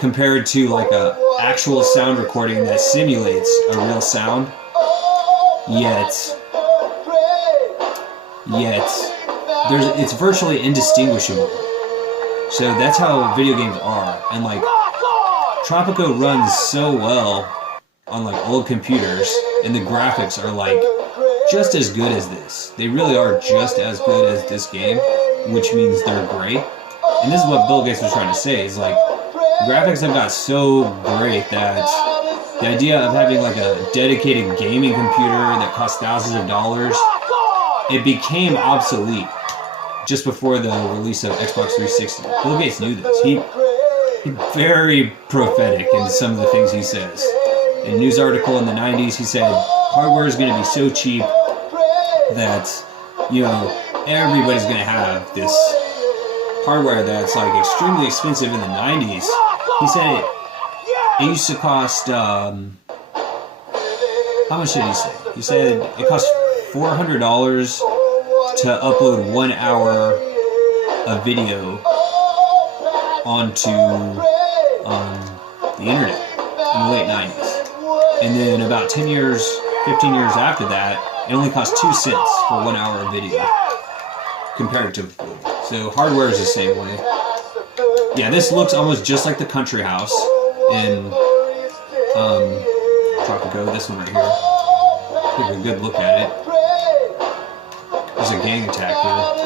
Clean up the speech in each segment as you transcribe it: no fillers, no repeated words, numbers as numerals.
compared to like a actual sound recording that simulates a real sound. Yet it's virtually indistinguishable. So that's how video games are, and like Tropico runs so well on like old computers, and the graphics are like just as good as this. They really are just as good as this game, which means they're great. And this is what Bill Gates was trying to say, is like graphics have got so great that the idea of having like a dedicated gaming computer that costs thousands of dollars, it became obsolete just before the release of Xbox 360. Bill Gates knew this. He's very prophetic in some of the things he says. In a news article in the 90s, he said, hardware is going to be so cheap that, you know, everybody's going to have this hardware that's like extremely expensive in the 90s. He said it used to cost, how much did he say? He said it cost $400 to upload 1 hour of video onto the internet in the late 90s. And then about 10 years, 15 years after that, it only cost 2 cents for 1 hour of video, comparatively. So hardware is the same way. Yeah, this looks almost just like the country house in Tropico, this one right here. Take a good look at it. There's a gang attack here.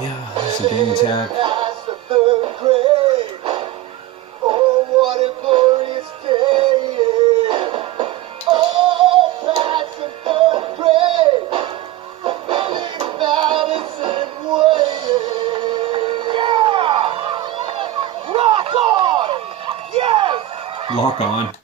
Yeah, there's a gang attack. Lock on.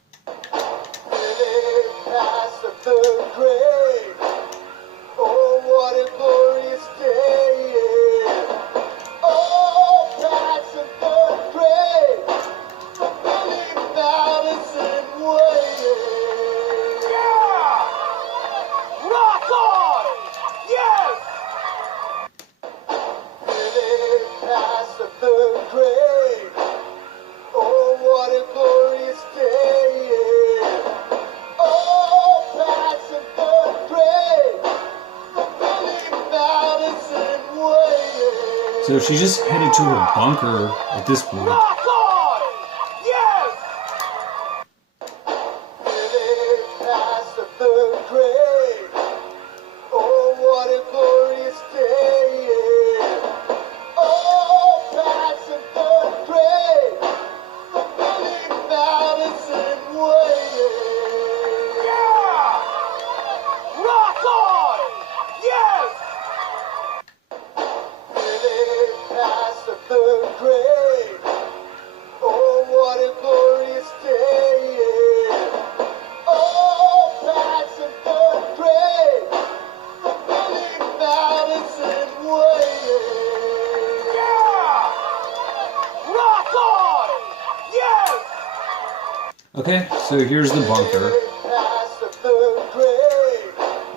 So she just headed to her bunker at this point. Okay, so here's the bunker,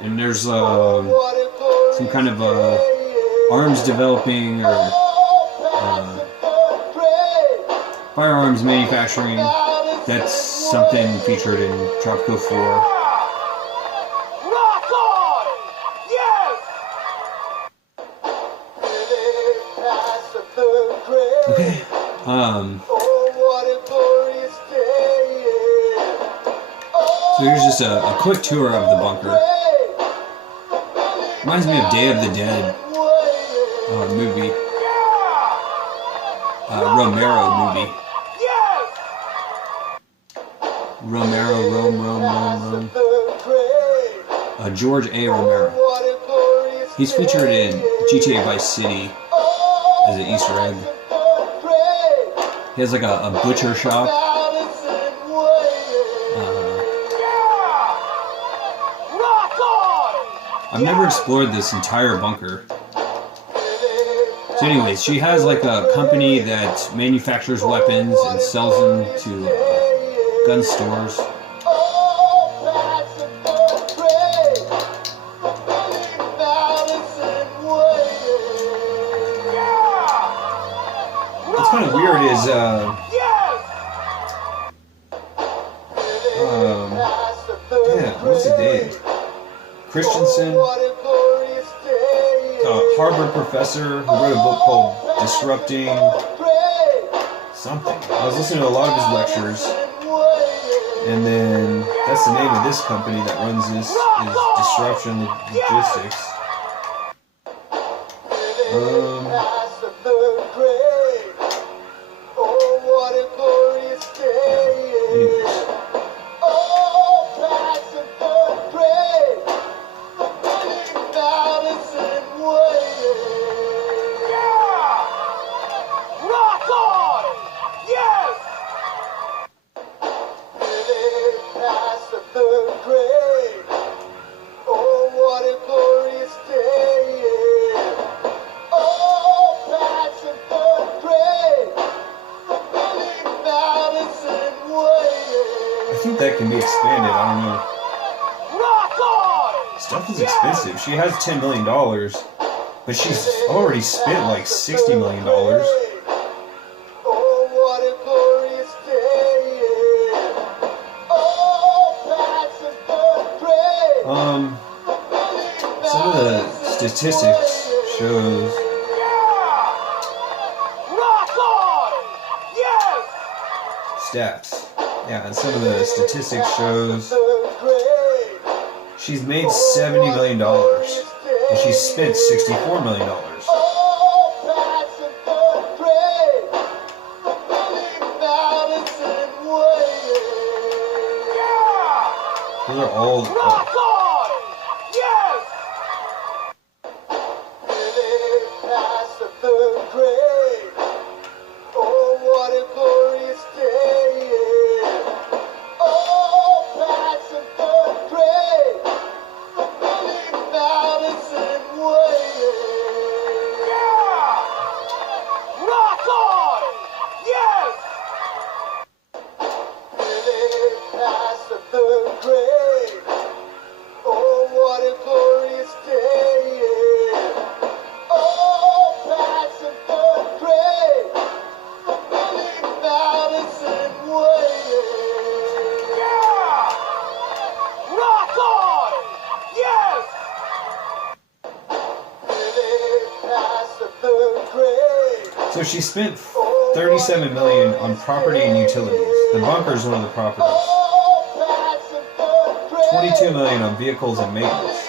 and there's some kind of arms developing or firearms manufacturing. That's something featured in Tropico 4. Okay, so here's just a quick tour of the bunker. Reminds me of Day of the Dead movie. Romero movie. Romero. George A. Romero. He's featured in GTA Vice City as an Easter egg. He has like a butcher shop. I've never explored this entire bunker. So anyways, she has like a company that manufactures weapons and sells them to gun stores. is what's his name? Christensen, Harvard professor who wrote a book called Disrupting something. I was listening to a lot of his lectures, and then that's the name of this company that runs this, is Disruption Logistics. That can be expanded, I don't know. Stuff is expensive. She has $10 million, but she's already spent like $60 million. Some of the statistics shows stats. Yeah, and some of the statistics shows she's made $70 million, and she's spent $64 million. Those are all... So she spent $37 million on property and utilities. The bunker is one of the properties. $22 million on vehicles and maintenance.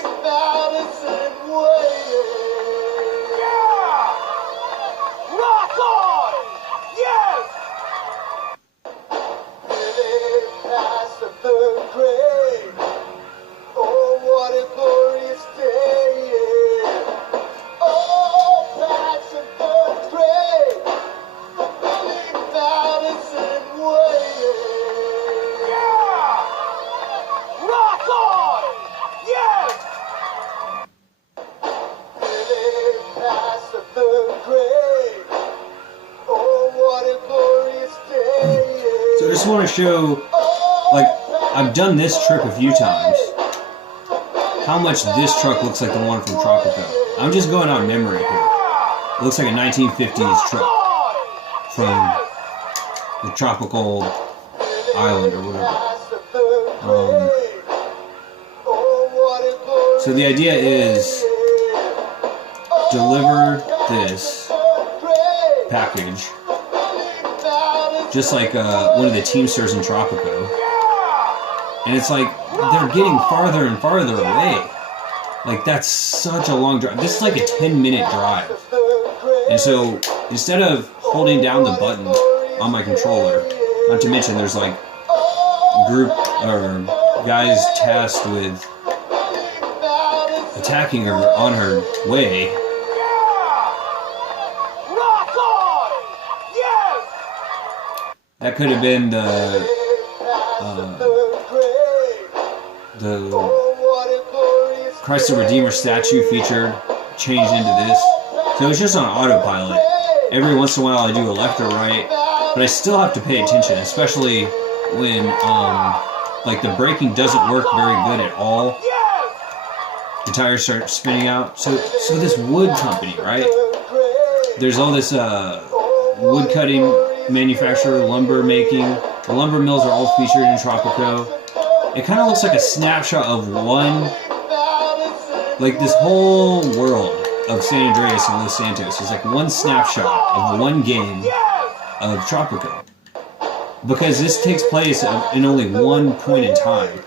So I just want to show, like, I've done this trip a few times, how much this truck looks like the one from Tropico. I'm just going on memory here. It looks like a 1950s truck from the tropical island or whatever. So the idea is deliver this package just like one of the Teamsters in Tropico, and it's like they're getting farther and farther away. Like, that's such a long drive. This is like a 10-minute drive, and so instead of holding down the button on my controller, not to mention there's like group or guys tasked with attacking her on her way. That could have been the Christ the Redeemer statue featured, changed into this. So it's just on autopilot. Every once in a while I do a left or right, but I still have to pay attention, especially when like the braking doesn't work very good at all. The tires start spinning out. So this wood company, right? There's all this wood cutting manufacturer, lumber making. The lumber mills are all featured in Tropico. It kind of looks like a snapshot of one, like this whole world of San Andreas and Los Santos is like one snapshot of one game of Tropico. Because this takes place in only one point in time.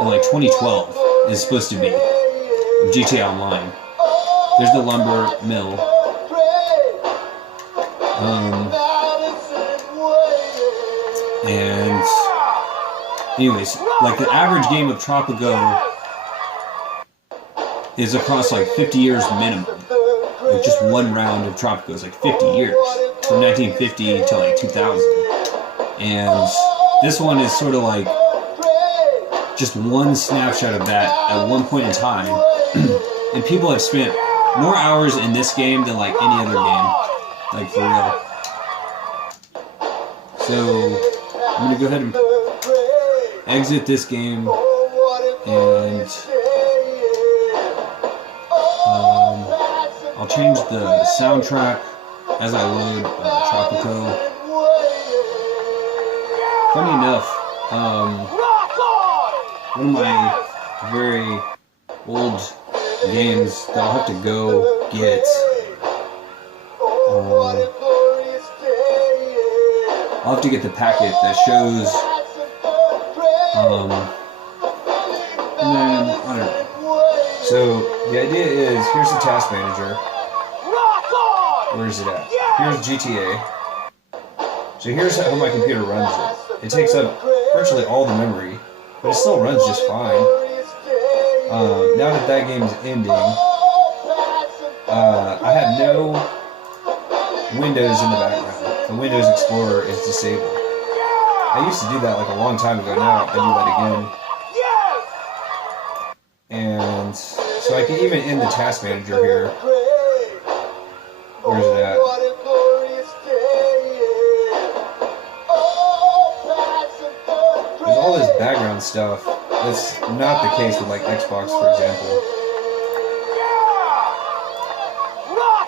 In like 2012 is supposed to be of GTA Online. There's the lumber mill. And anyways, like the average game of Tropico is across like 50 years minimum. Like just one round of Tropico is like 50 years. From 1950 to like 2000. And this one is sort of like just one snapshot of that at one point in time. And people have spent more hours in this game than like any other game. Like for real. So I'm gonna go ahead and exit this game and I'll change the soundtrack as I load Tropico. Funny enough, one of my very old games that I'll have to go get. I'll have to get the packet that shows. I don't know. So the idea is, here's the task manager. Where is it at? Here's GTA. So here's how my computer runs it. It takes up virtually all the memory, but it still runs just fine. Now that that game is ending, I have no Windows in the background. The Windows Explorer is disabled. I used to do that like a long time ago. Now I do that again. And so I can even end the task manager here. Where's it at? There's all this background stuff. That's not the case with like Xbox, for example.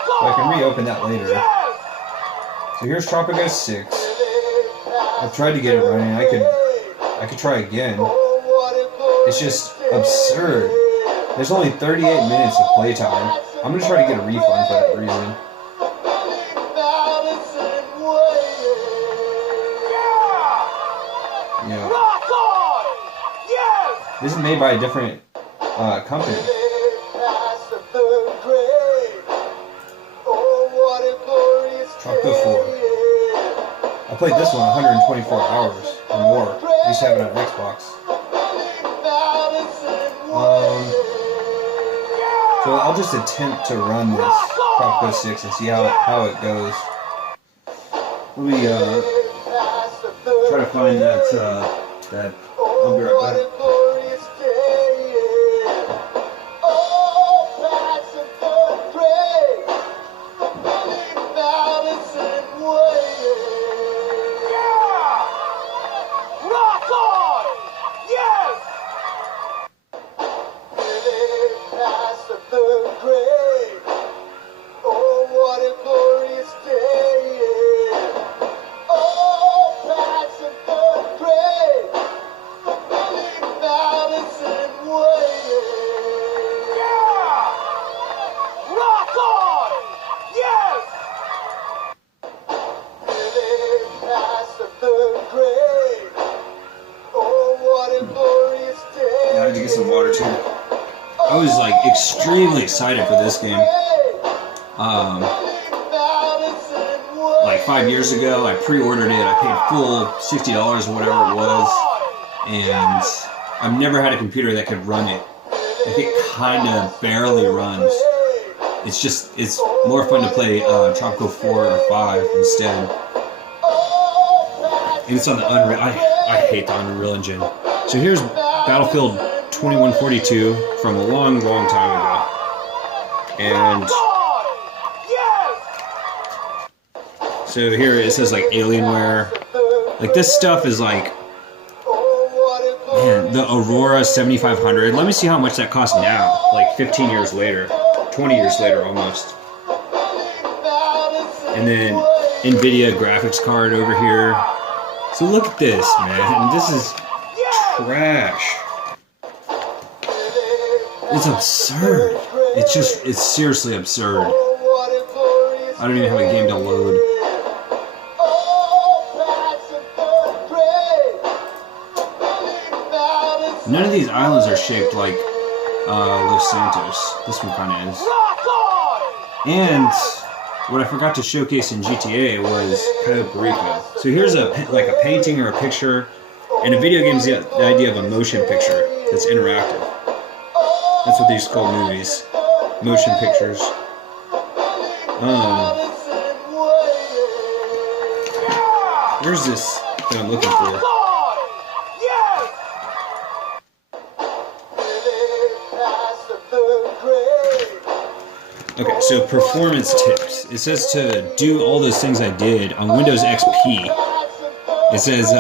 So I can reopen that later. So here's Tropico 6. I've tried to get it running. I could try again. It's just absurd. There's only 38 minutes of playtime. I'm gonna try to get a refund for that reason. Yeah. This is made by a different company. Tropico 4. I played this one 124 hours or more. I used to have it on Xbox. So I'll just attempt to run this Tropico 6 and see how it goes. Let me try to find that. I'll be right back. I had to get some water too. I was like extremely excited for this game. Like 5 years ago, I pre-ordered it. I paid full $60 or whatever it was, and I've never had a computer that could run it. Like it kind of barely runs. It's more fun to play Tropico 4 or 5 instead. And it's on the Unreal. I hate the Unreal Engine. So here's Battlefield 2142 from a long, long time ago. And so here it says like Alienware. Like this stuff is like, man, the Aurora 7500. Let me see how much that costs now. Like 15 years later, 20 years later almost. And then NVIDIA graphics card over here. So look at this, man. This is trash. It's absurd. It's seriously absurd. I don't even have a game to load. None of these islands are shaped like Los Santos. This one kind of is. And what I forgot to showcase in GTA was Cayo Perico. So here's a painting or a picture. And a video game is the idea of a motion picture that's interactive. That's what they used to call movies. Motion pictures. Where's this that I'm looking for? Okay, so performance tips. It says to do all those things I did on Windows XP. It says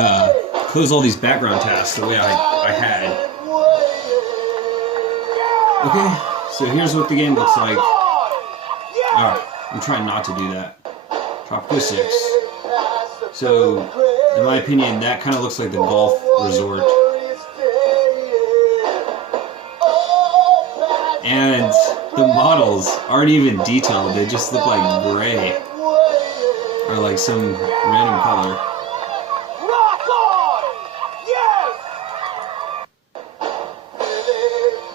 close all these background tasks the way I had. Okay, so here's what the game looks like. Alright, I'm trying not to do that. Tropico 6. So, in my opinion, that kind of looks like the golf resort. And the models aren't even detailed, they just look like gray. Or like some random color.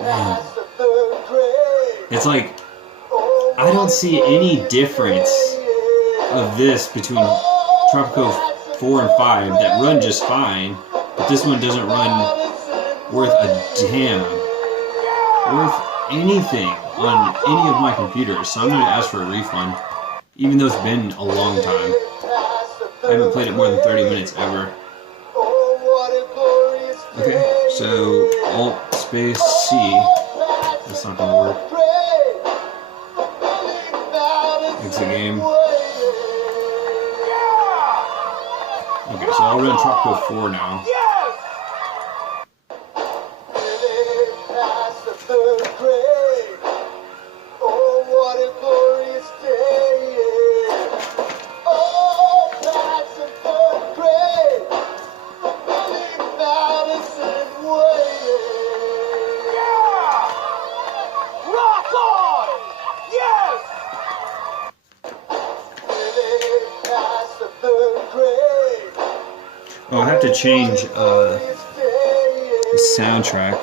Man. It's like, I don't see any difference of this between Tropico 4 and 5 that run just fine, but this one doesn't run worth a damn. Worth anything on any of my computers, so I'm going to ask for a refund, even though it's been a long time. I haven't played it more than 30 minutes ever. Okay, so Alt space C. That's not going to work. Exit game. Okay, so I'll run Tropico 4 now. Oh, I have to change the soundtrack.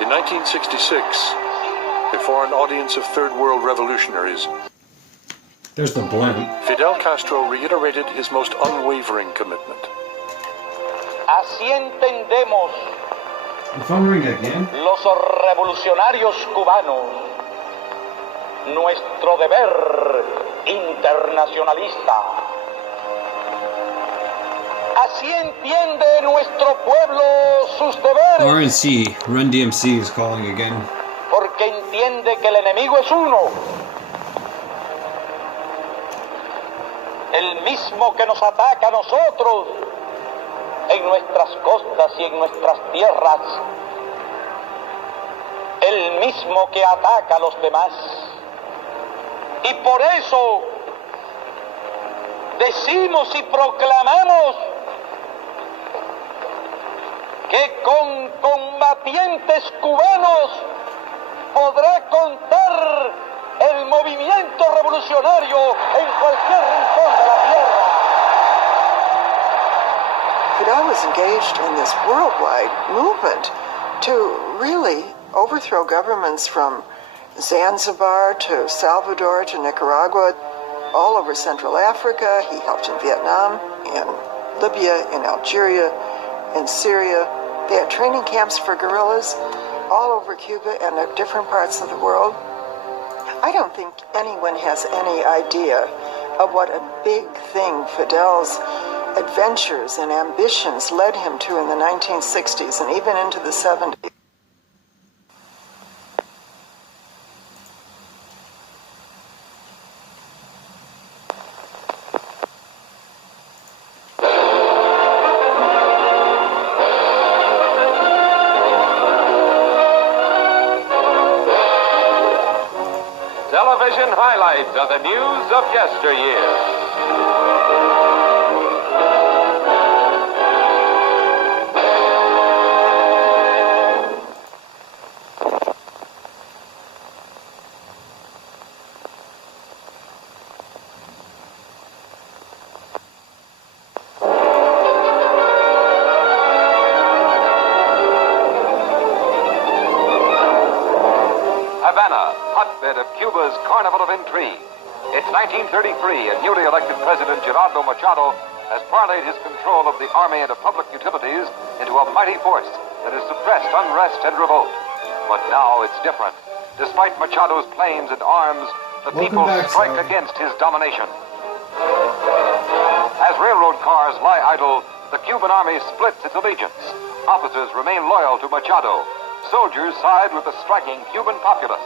In 1966, before an audience of Third World revolutionaries, There's the blimp. Fidel Castro reiterated his most unwavering commitment. Así entendemos The phone ring again? los revolucionarios cubanos nuestro deber internacionalista. Así entiende nuestro pueblo sus deberes. RNC, Run DMC is calling again. Porque entiende que el enemigo es uno. El mismo que nos ataca a nosotros en nuestras costas y en nuestras tierras. El mismo que ataca a los demás. Y por eso decimos y proclamamos que con combatientes cubanos podrá contar el movimiento revolucionario en cualquier rincón de la tierra. Fidel was engaged in this worldwide movement to really overthrow governments from Zanzibar to Salvador to Nicaragua. all over Central Africa. He helped in Vietnam, in Libya, in Algeria, in Syria. They had training camps for guerrillas all over Cuba and at different parts of the world. I don't think anyone has any idea of what a big thing Fidel's adventures and ambitions led him to in the 1960s and even into the 70s. Television highlights of the news of yesteryear. Havana, hotbed of Cuba's carnival of intrigue. It's 1933, and newly elected President Gerardo Machado has parlayed his control of the army and of public utilities into a mighty force that has suppressed unrest and revolt. But now it's different. Despite Machado's planes and arms, the people strike against his domination. As railroad cars lie idle, the Cuban army splits its allegiance. Officers remain loyal to Machado. Soldiers side with the striking Cuban populace.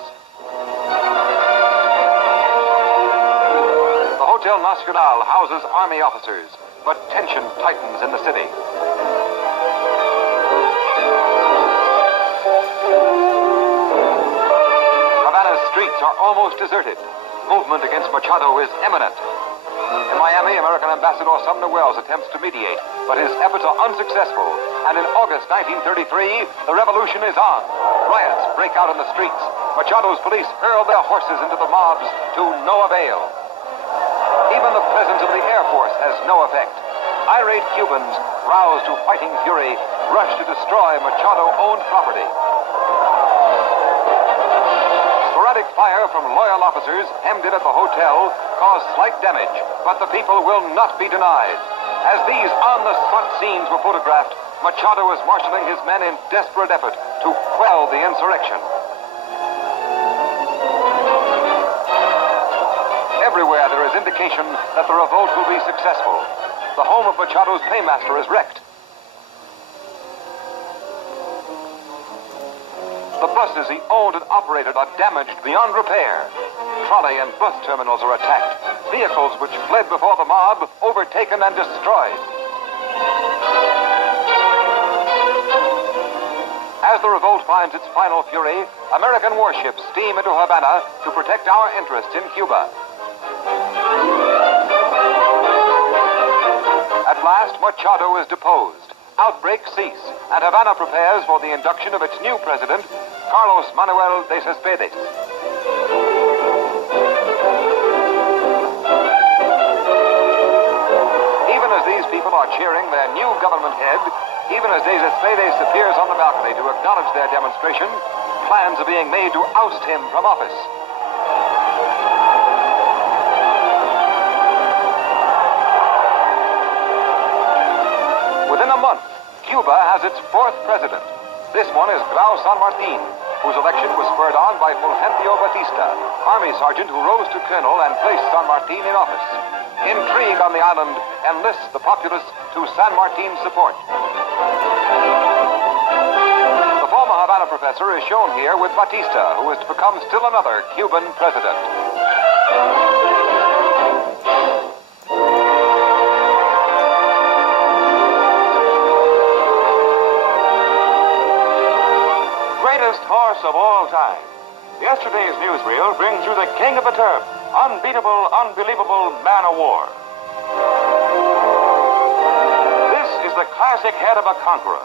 The Hotel Nacional houses army officers, but tension tightens in the city. Havana's streets are almost deserted. Movement against Machado is imminent. In Miami, American Ambassador Sumner Welles attempts to mediate, but his efforts are unsuccessful. And in August 1933, the revolution is on. Riots break out in the streets. Machado's police hurl their horses into the mobs to no avail. Even the presence of the Air Force has no effect. Irate Cubans, roused to fighting fury, rush to destroy Machado-owned property. Sporadic fire from loyal officers hemmed in at the hotel caused slight damage, but the people will not be denied. As these on-the-spot scenes were photographed, Machado is marshaling his men in desperate effort to quell the insurrection. Everywhere there is indication that the revolt will be successful. The home of Machado's paymaster is wrecked. The buses he owned and operated are damaged beyond repair. Trolley and bus terminals are attacked. Vehicles which fled before the mob overtaken and destroyed. As the revolt finds its final fury, American warships steam into Havana to protect our interests in Cuba. At last, Machado is deposed. Outbreaks cease, and Havana prepares for the induction of its new president, Carlos Manuel de Cespedes. Even as these people are cheering their new government head, even as de Cespedes appears on the balcony to acknowledge their demonstration, plans are being made to oust him from office. Within a month, Cuba has its fourth president. This one is Grau San Martin, whose election was spurred on by Fulgencio Batista, army sergeant who rose to colonel and placed San Martin in office. Intrigue on the island enlists the populace to San Martin's support. The former Havana professor is shown here with Batista, who is to become still another Cuban president. Greatest horse of all time. Yesterday's newsreel brings you the king of the turf, unbeatable, unbelievable man of war. This is the classic head of a conqueror.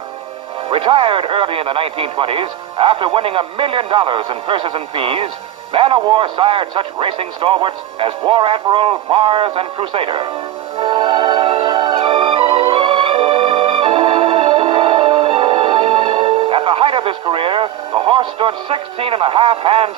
Retired early in the 1920s, after winning $1 million in purses and fees, Man of War sired such racing stalwarts as War Admiral, Mars, and Crusader. At the height of his career, the horse stood 16 and a half hands high.